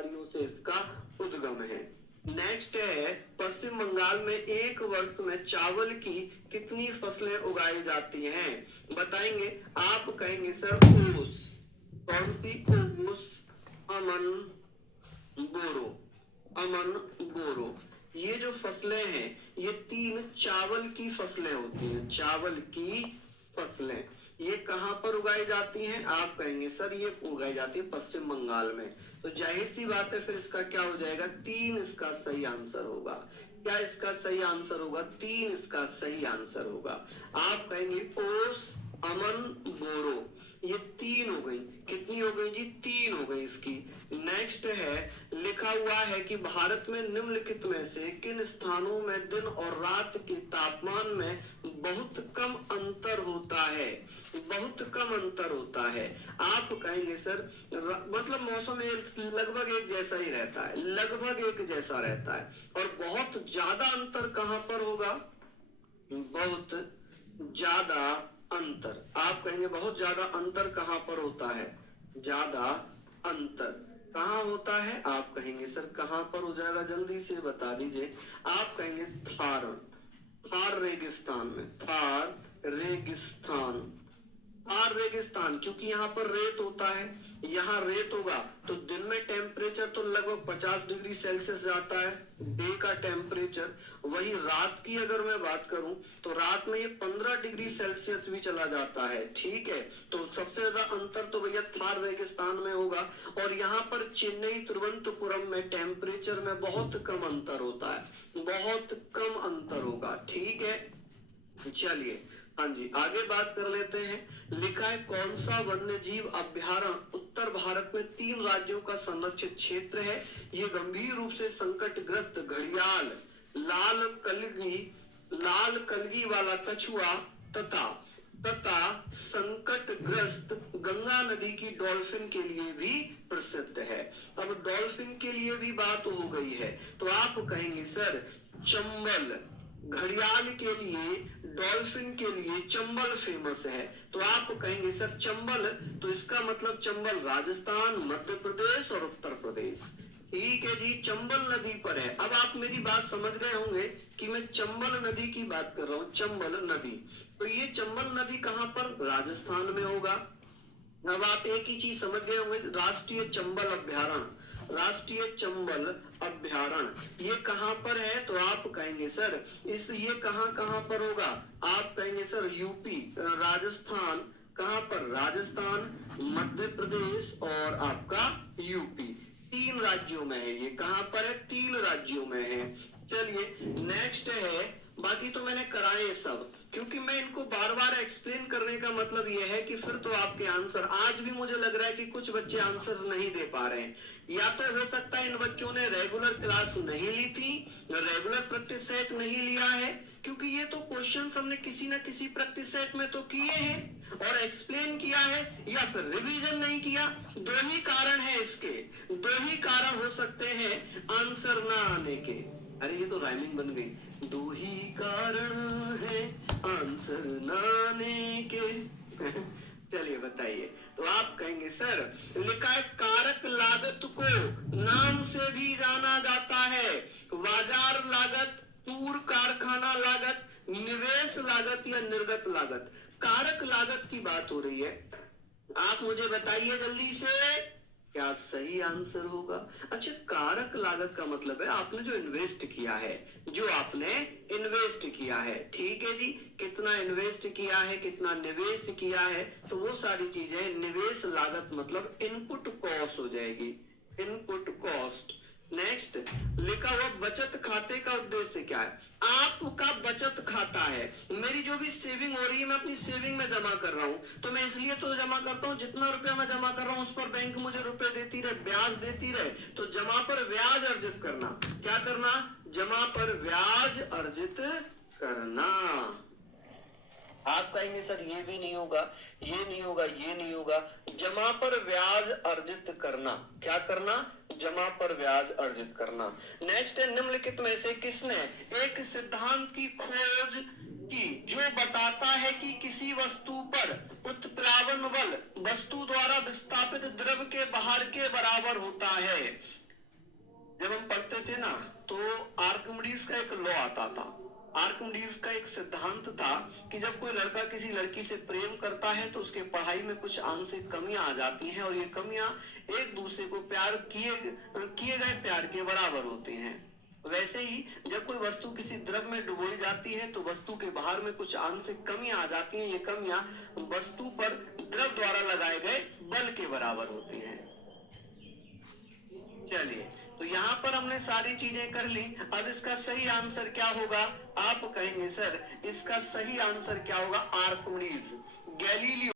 खाड़ियों से इसका उद्गम है। नेक्स्ट है पश्चिम बंगाल में एक वर्ष में चावल की कितनी फसलें उगाई जाती हैं, बताएंगे। आप कहेंगे सर ओस। कौन सी? ओस, अमन, बोरो। अमन, बोरो। ये जो फसलें हैं ये तीन चावल की फसलें होती हैं। चावल की फसलें ये कहां पर उगाई जाती हैं? आप कहेंगे सर ये उगाई जाती है पश्चिम बंगाल में। तो जाहिर सी बात है फिर इसका क्या हो जाएगा? 3 इसका सही आंसर होगा। क्या इसका सही आंसर होगा? 3 इसका सही आंसर होगा। आप कहेंगे ओस, अमन, बोरो। ये 3 हो गई। कितनी हो गई जी? 3 हो गई इसकी। नेक्स्ट है लिखा हुआ है कि भारत में निम्नलिखित में से किन स्थानों में दिन और रात के तापमान में बहुत कम अंतर होता है? बहुत कम अंतर होता है। आप कहेंगे सर मतलब मौसम लगभग एक जैसा ही रहता है, लगभग एक जैसा रहता है। और बहुत ज्यादा अंतर कहां पर होगा? बहुत ज्यादा अंतर। आप कहेंगे बहुत ज्यादा अंतर कहां पर होता है? ज्यादा अंतर कहां होता है? आप कहेंगे सर कहां पर हो जाएगा? जल्दी से बता दीजिए। आप कहेंगे थार। थार रेगिस्तान में। थार रेगिस्तान। थार रेगिस्तान क्योंकि यहाँ पर रेत होता है। यहाँ रेत होगा तो दिन में टेम्परेचर तो लगभग 50 डिग्री सेल्सियस जाता है डे का टेम्परेचर। वही रात की अगर मैं बात करूं तो रात में ये 15 डिग्री सेल्सियस भी चला जाता है। ठीक है, तो सबसे ज्यादा अंतर तो भैया थार रेगिस्तान में होगा। और यहाँ पर चेन्नई तिरुवनंतपुरम में टेम्परेचर में बहुत कम अंतर होता है, बहुत कम अंतर होगा। ठीक है, चलिए हाँ जी आगे बात कर लेते हैं। लिखा है कौन सा वन्य जीव अभ्यारण्य उत्तर भारत में 3 राज्यों का संरक्षित क्षेत्र है? ये गंभीर रूप से संकटग्रस्त घड़ियाल, लाल कलगी वाला कछुआ तथा संकटग्रस्त गंगा नदी की डॉल्फिन के लिए भी प्रसिद्ध है। अब डॉल्फिन के लिए भी बात हो गई है तो आप कहेंगे सर चंबल। घड़ियाल के लिए, डॉल्फिन के लिए चंबल फेमस है। तो आप कहेंगे सर चंबल, तो इसका मतलब चंबल राजस्थान, मध्य प्रदेश और उत्तर प्रदेश। ठीक है जी, चंबल नदी पर है। अब आप मेरी बात समझ गए होंगे कि मैं चंबल नदी की बात कर रहा हूं। चंबल नदी, तो ये चंबल नदी कहां पर? राजस्थान में होगा। अब आप एक ही चीज समझ गए होंगे, राष्ट्रीय चंबल अभ्यारण्य। राष्ट्रीय चंबल अभ्यारण्य ये कहां पर है? तो आप कहेंगे सर ये कहां पर होगा? आप कहेंगे सर यूपी, राजस्थान। कहां पर? राजस्थान, मध्य प्रदेश और आपका यूपी। 3 राज्यों में है। ये कहां पर है? 3 राज्यों में है। चलिए नेक्स्ट है, बाकी तो मैंने कराए सब, क्योंकि मैं इनको बार बार एक्सप्लेन करने का मतलब यह है कि फिर तो आपके आंसर, आज भी मुझे लग रहा है कि कुछ बच्चे आंसर नहीं दे पा रहे हैं। या तो हो सकता है इन बच्चों ने रेगुलर क्लास नहीं ली थी, रेगुलर प्रैक्टिस सेट नहीं लिया है, क्योंकि ये तो क्वेश्चन हमने किसी न किसी प्रैक्टिस सेट में तो किए हैं और एक्सप्लेन किया है, या फिर रिवीजन नहीं किया। 2 ही कारण है इसके, 2 ही कारण हो सकते हैं आंसर ना आने के। अरे ये तो राइमिंग बन गई। 2 ही कारण है आंसर ना आने के। चलिए बताइए। तो आप कहेंगे सर लिखा है कारक लागत को नाम से भी जाना जाता है। बाजार लागत, पूर्व कारखाना लागत, निवेश लागत या निर्गत लागत। कारक लागत की बात हो रही है। आप मुझे बताइए जल्दी से क्या सही आंसर होगा? अच्छा, कारक लागत का मतलब है आपने जो इन्वेस्ट किया है, जो आपने इन्वेस्ट किया है। ठीक है जी, कितना इन्वेस्ट किया है, कितना निवेश किया है, तो वो सारी चीजें निवेश लागत मतलब इनपुट कॉस्ट हो जाएगी, इनपुट कॉस्ट। नेक्स्ट लिखा हुआ बचत खाते का उद्देश्य क्या है? आपका बचत खाता है, मेरी जो भी सेविंग हो रही है मैं अपनी सेविंग में जमा कर रहा हूं, तो मैं इसलिए तो जमा करता हूं जितना रुपया मैं जमा कर रहा हूं उस पर बैंक मुझे रुपए देती रहे, ब्याज देती रहे। तो जमा पर ब्याज अर्जित करना। क्या करना? जमा पर ब्याज अर्जित करना। आप कहेंगे सर ये भी नहीं होगा, ये नहीं होगा, ये नहीं होगा। जमा पर ब्याज अर्जित करना। क्या करना? जमा पर ब्याज अर्जित करना। नेक्स्ट है निम्नलिखित में से किसने एक सिद्धांत की खोज की जो बताता है कि किसी वस्तु पर उत्प्लावन बल वस्तु द्वारा विस्थापित द्रव के भार के बराबर होता है? जब हम पढ़ते थे ना तो आर्किमिडीज का एक लॉ आता था। आर्किमिडीज का एक सिद्धांत था कि जब कोई लड़का किसी लड़की से प्रेम करता है तो उसके पढ़ाई में कुछ आंशिक कमियां आ जाती हैं और ये कमियां एक दूसरे को प्यार किए गए प्यार के बराबर होते हैं। वैसे ही जब कोई वस्तु किसी द्रव में डुबोई जाती है तो वस्तु के बाहर में कुछ आंशिक कमियां आ जाती हैं। ये कमियां वस्तु पर द्रव द्वारा लगाए गए बल के बराबर होती हैं। चलिए, तो यहाँ पर हमने सारी चीजें कर ली। अब इसका सही आंसर क्या होगा? आप कहेंगे सर इसका सही आंसर क्या होगा? Archimedes, Galileo